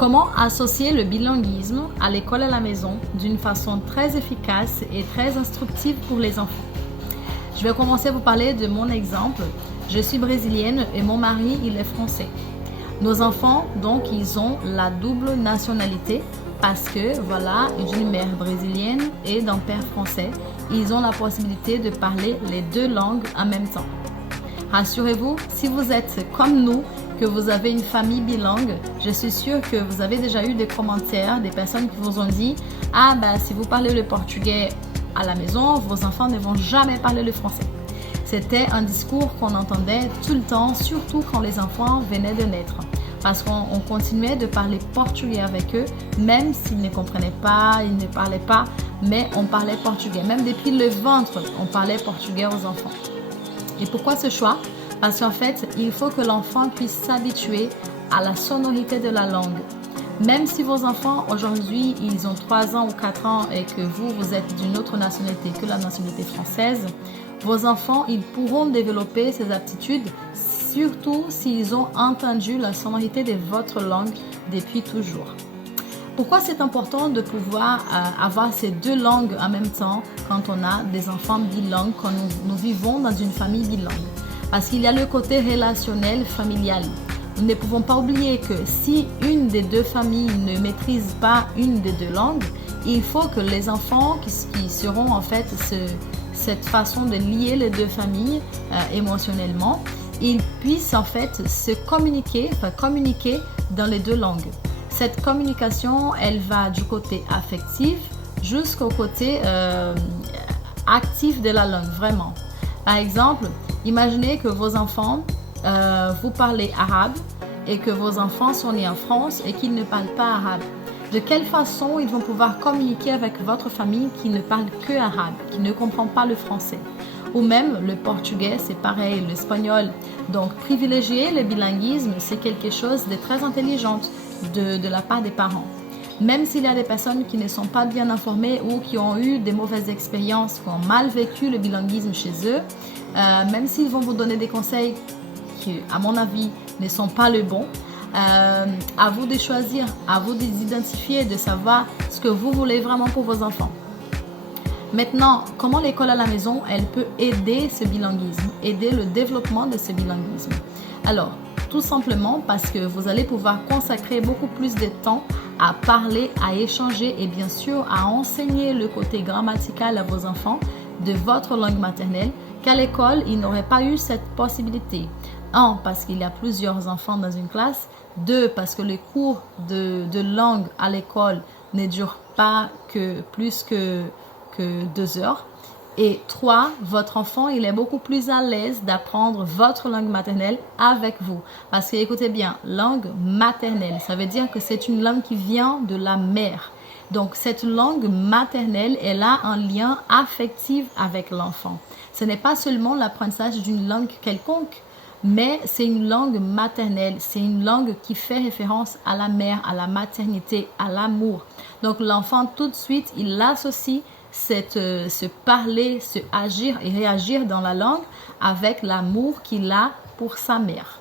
Comment associer le bilinguisme à l'école et à la maison d'une façon très efficace et très instructive pour les enfants? Je vais commencer à vous parler de mon exemple. Je suis brésilienne et mon mari, il est français. Nos enfants, donc, ils ont la double nationalité parce que, voilà, d'une mère brésilienne et d'un père français, ils ont la possibilité de parler les deux langues en même temps. Rassurez-vous, si vous êtes comme nous, que vous avez une famille bilingue, je suis sûre que vous avez déjà eu des commentaires, des personnes qui vous ont dit « Ah ben, si vous parlez le portugais à la maison, vos enfants ne vont jamais parler le français. » C'était un discours qu'on entendait tout le temps, surtout quand les enfants venaient de naître. Parce qu'on continuait de parler portugais avec eux, même s'ils ne comprenaient pas, ils ne parlaient pas, mais on parlait portugais. Même depuis le ventre, on parlait portugais aux enfants. Et pourquoi ce choix? Parce qu'en fait, il faut que l'enfant puisse s'habituer à la sonorité de la langue. Même si vos enfants, aujourd'hui, ils ont 3 ans ou 4 ans et que vous êtes d'une autre nationalité que la nationalité française, vos enfants, ils pourront développer ces aptitudes, surtout s'ils ont entendu la sonorité de votre langue depuis toujours. Pourquoi c'est important de pouvoir avoir ces deux langues en même temps quand on a des enfants bilingues, quand nous vivons dans une famille bilingue? Parce qu'il y a le côté relationnel, familial. Nous ne pouvons pas oublier que si une des deux familles ne maîtrise pas une des deux langues, il faut que les enfants qui seront en fait cette façon de lier les deux familles émotionnellement, ils puissent en fait se communiquer dans les deux langues. Cette communication, elle va du côté affectif jusqu'au côté actif de la langue, vraiment. Par exemple, imaginez que vos enfants, vous parlez arabe et que vos enfants sont nés en France et qu'ils ne parlent pas arabe. De quelle façon ils vont pouvoir communiquer avec votre famille qui ne parle que arabe, qui ne comprend pas le français? Ou même le portugais, c'est pareil, l'espagnol. Donc, privilégier le bilinguisme, c'est quelque chose de très intelligent de la part des parents. Même s'il y a des personnes qui ne sont pas bien informées ou qui ont eu des mauvaises expériences, qui ont mal vécu le bilinguisme chez eux, même s'ils vont vous donner des conseils qui, à mon avis, ne sont pas le bon, à vous de choisir, à vous d'identifier, de savoir ce que vous voulez vraiment pour vos enfants. Maintenant, comment l'école à la maison, elle peut aider ce bilinguisme, aider le développement de ce bilinguisme? Alors, tout simplement parce que vous allez pouvoir consacrer beaucoup plus de temps à parler, à échanger et bien sûr à enseigner le côté grammatical à vos enfants de votre langue maternelle qu'à l'école, ils n'auraient pas eu cette possibilité. 1, parce qu'il y a plusieurs enfants dans une classe. 2, parce que les cours de langue à l'école ne durent pas plus que 2 heures. Et 3, votre enfant, il est beaucoup plus à l'aise d'apprendre votre langue maternelle avec vous. Parce que, écoutez bien, langue maternelle, ça veut dire que c'est une langue qui vient de la mère. Donc, cette langue maternelle, elle a un lien affectif avec l'enfant. Ce n'est pas seulement l'apprentissage d'une langue quelconque, mais c'est une langue maternelle. C'est une langue qui fait référence à la mère, à la maternité, à l'amour. Donc, l'enfant, tout de suite, il associe se parler, se agir et réagir dans la langue avec l'amour qu'il a pour sa mère.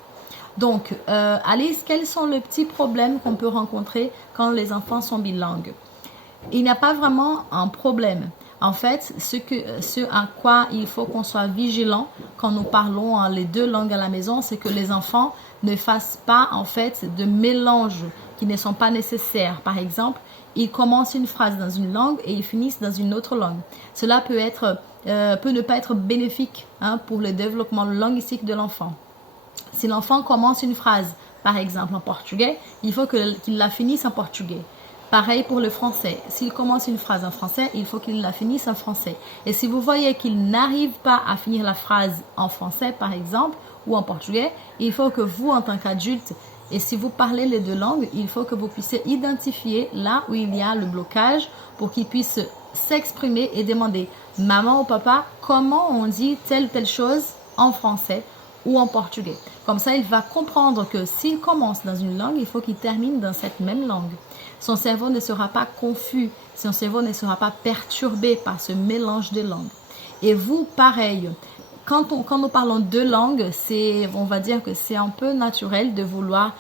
Donc, Alice, quels sont les petits problèmes qu'on peut rencontrer quand les enfants sont bilingues? Il n'y a pas vraiment un problème. En fait, ce à quoi il faut qu'on soit vigilant quand nous parlons les deux langues à la maison, c'est que les enfants ne fassent pas en fait de mélange qui ne sont pas nécessaires. Par exemple, ils commencent une phrase dans une langue et ils finissent dans une autre langue. Cela peut ne pas être bénéfique pour le développement linguistique de l'enfant. Si l'enfant commence une phrase, par exemple en portugais, il faut qu'il la finisse en portugais. Pareil pour le français. S'il commence une phrase en français, il faut qu'il la finisse en français. Et si vous voyez qu'il n'arrive pas à finir la phrase en français, par exemple, ou en portugais, il faut que vous, en tant qu'adulte, et si vous parlez les deux langues, il faut que vous puissiez identifier là où il y a le blocage pour qu'il puisse s'exprimer et demander « Maman ou papa, comment on dit telle ou telle chose en français ou en portugais ?» Comme ça, il va comprendre que s'il commence dans une langue, il faut qu'il termine dans cette même langue. Son cerveau ne sera pas confus, son cerveau ne sera pas perturbé par ce mélange de langues. Et vous, pareil, quand nous parlons deux langues, on va dire que c'est un peu naturel de vouloir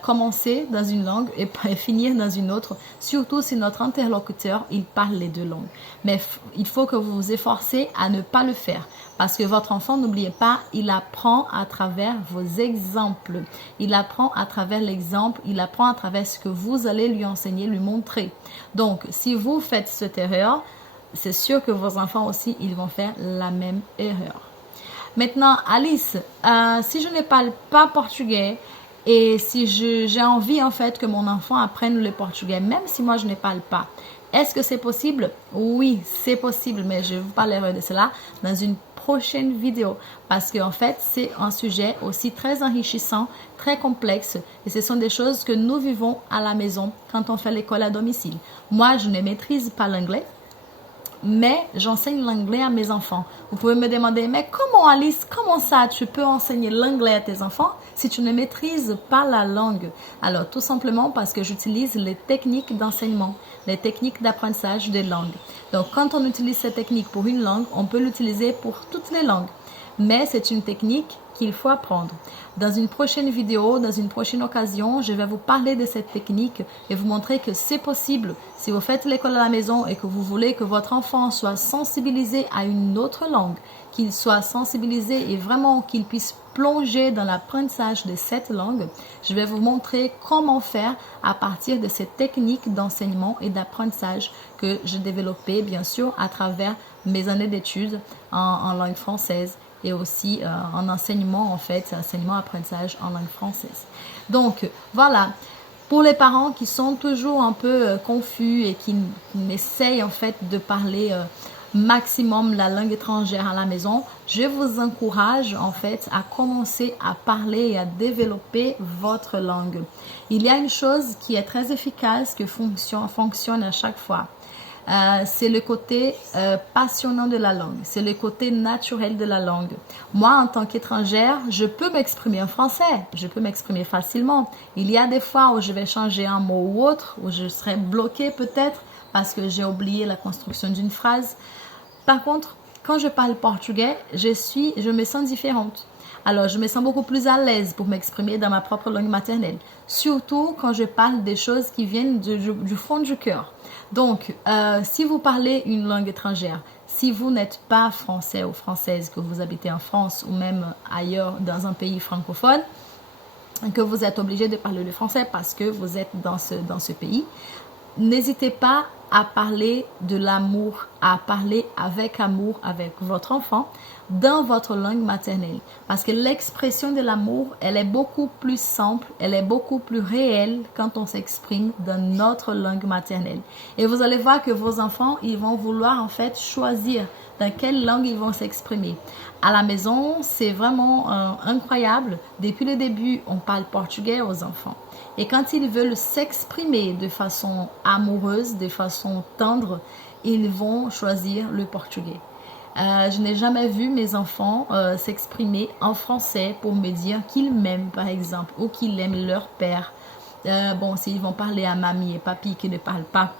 commencer dans une langue et finir dans une autre, surtout si notre interlocuteur, il parle les deux langues. Mais il faut que vous vous efforcez à ne pas le faire. Parce que votre enfant, n'oubliez pas, il apprend à travers vos exemples. Il apprend à travers l'exemple, il apprend à travers ce que vous allez lui enseigner, lui montrer. Donc, si vous faites cette erreur, c'est sûr que vos enfants aussi, ils vont faire la même erreur. Maintenant, Alice, si je ne parle pas portugais et si j'ai envie en fait que mon enfant apprenne le portugais, même si moi je ne parle pas, est-ce que c'est possible? Oui, c'est possible, mais je vous parlerai de cela dans une prochaine vidéo parce qu'en fait, c'est un sujet aussi très enrichissant, très complexe et ce sont des choses que nous vivons à la maison quand on fait l'école à domicile. Moi, je ne maîtrise pas l'anglais, mais j'enseigne l'anglais à mes enfants. Vous pouvez me demander, mais comment Alice, comment ça tu peux enseigner l'anglais à tes enfants si tu ne maîtrises pas la langue? Alors tout simplement parce que j'utilise les techniques d'enseignement, les techniques d'apprentissage des langues. Donc quand on utilise cette technique pour une langue, on peut l'utiliser pour toutes les langues. Mais c'est une technique qu'il faut apprendre. Dans une prochaine vidéo, dans une prochaine occasion, je vais vous parler de cette technique et vous montrer que c'est possible. Si vous faites l'école à la maison et que vous voulez que votre enfant soit sensibilisé à une autre langue, qu'il soit sensibilisé et vraiment qu'il puisse plonger dans l'apprentissage de cette langue, je vais vous montrer comment faire à partir de ces techniques d'enseignement et d'apprentissage que j'ai développées, bien sûr, à travers mes années d'études en langue française et aussi en enseignement, en fait, enseignement-apprentissage en langue française. Donc, voilà. Pour les parents qui sont toujours un peu confus et qui essayent, en fait, de parler maximum la langue étrangère à la maison, je vous encourage, en fait, à commencer à parler et à développer votre langue. Il y a une chose qui est très efficace, qui fonctionne à chaque fois. C'est le côté passionnant de la langue, c'est le côté naturel de la langue. Moi, en tant qu'étrangère, je peux m'exprimer en français, je peux m'exprimer facilement. Il y a des fois où je vais changer un mot ou autre, où je serai bloquée peut-être parce que j'ai oublié la construction d'une phrase. Par contre, quand je parle portugais, je me sens différente. Alors, je me sens beaucoup plus à l'aise pour m'exprimer dans ma propre langue maternelle. Surtout quand je parle des choses qui viennent du fond du cœur. Donc, si vous parlez une langue étrangère, si vous n'êtes pas français ou française, que vous habitez en France ou même ailleurs dans un pays francophone, que vous êtes obligé de parler le français parce que vous êtes dans ce pays, n'hésitez pas à parler de l'amour, à parler avec amour avec votre enfant dans votre langue maternelle. Parce que l'expression de l'amour, elle est beaucoup plus simple, elle est beaucoup plus réelle quand on s'exprime dans notre langue maternelle. Et vous allez voir que vos enfants, ils vont vouloir en fait choisir dans quelle langue ils vont s'exprimer. À la maison, c'est vraiment incroyable. Depuis le début, on parle portugais aux enfants. Et quand ils veulent s'exprimer de façon amoureuse, de façon tendre, ils vont choisir le portugais. Je n'ai jamais vu mes enfants s'exprimer en français pour me dire qu'ils m'aiment, par exemple, ou qu'ils aiment leur père. Bon, s'ils vont parler à mamie et papy qui ne parlent pas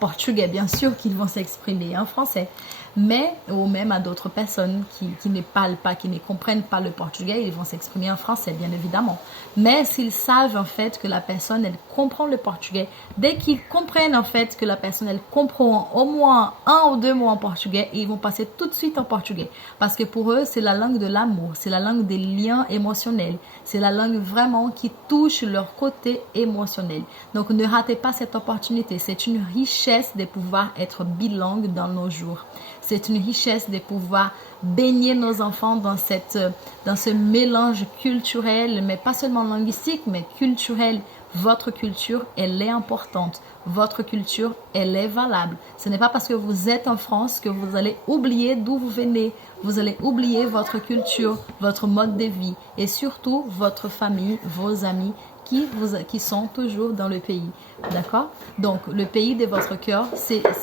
portugais, bien sûr qu'ils vont s'exprimer en français. Mais, ou même à d'autres personnes qui ne parlent pas, qui ne comprennent pas le portugais, ils vont s'exprimer en français, bien évidemment. Mais s'ils savent en fait que la personne, elle comprend le portugais, dès qu'ils comprennent en fait que la personne, elle comprend au moins 1 ou 2 mots en portugais, ils vont passer tout de suite en portugais. Parce que pour eux, c'est la langue de l'amour, c'est la langue des liens émotionnels, c'est la langue vraiment qui touche leur côté émotionnel. Donc ne ratez pas cette opportunité, c'est une richesse de pouvoir être bilingue dans nos jours. C'est une richesse de pouvoir baigner nos enfants dans ce mélange culturel, mais pas seulement linguistique, mais culturel. Votre culture, elle est importante. Votre culture, elle est valable. Ce n'est pas parce que vous êtes en France que vous allez oublier d'où vous venez. Vous allez oublier votre culture, votre mode de vie et surtout votre famille, vos amis qui sont toujours dans le pays. D'accord? Donc, le pays de votre cœur,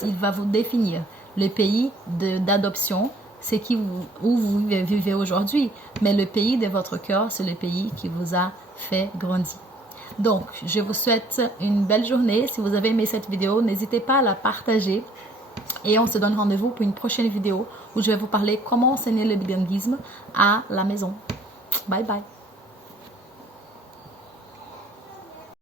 il va vous définir. Le pays d'adoption, c'est où vous vivez aujourd'hui. Mais le pays de votre cœur, c'est le pays qui vous a fait grandir. Donc, je vous souhaite une belle journée. Si vous avez aimé cette vidéo, n'hésitez pas à la partager Et on se donne rendez-vous pour une prochaine vidéo où je vais vous parler comment enseigner le bilinguisme à la maison. Bye bye.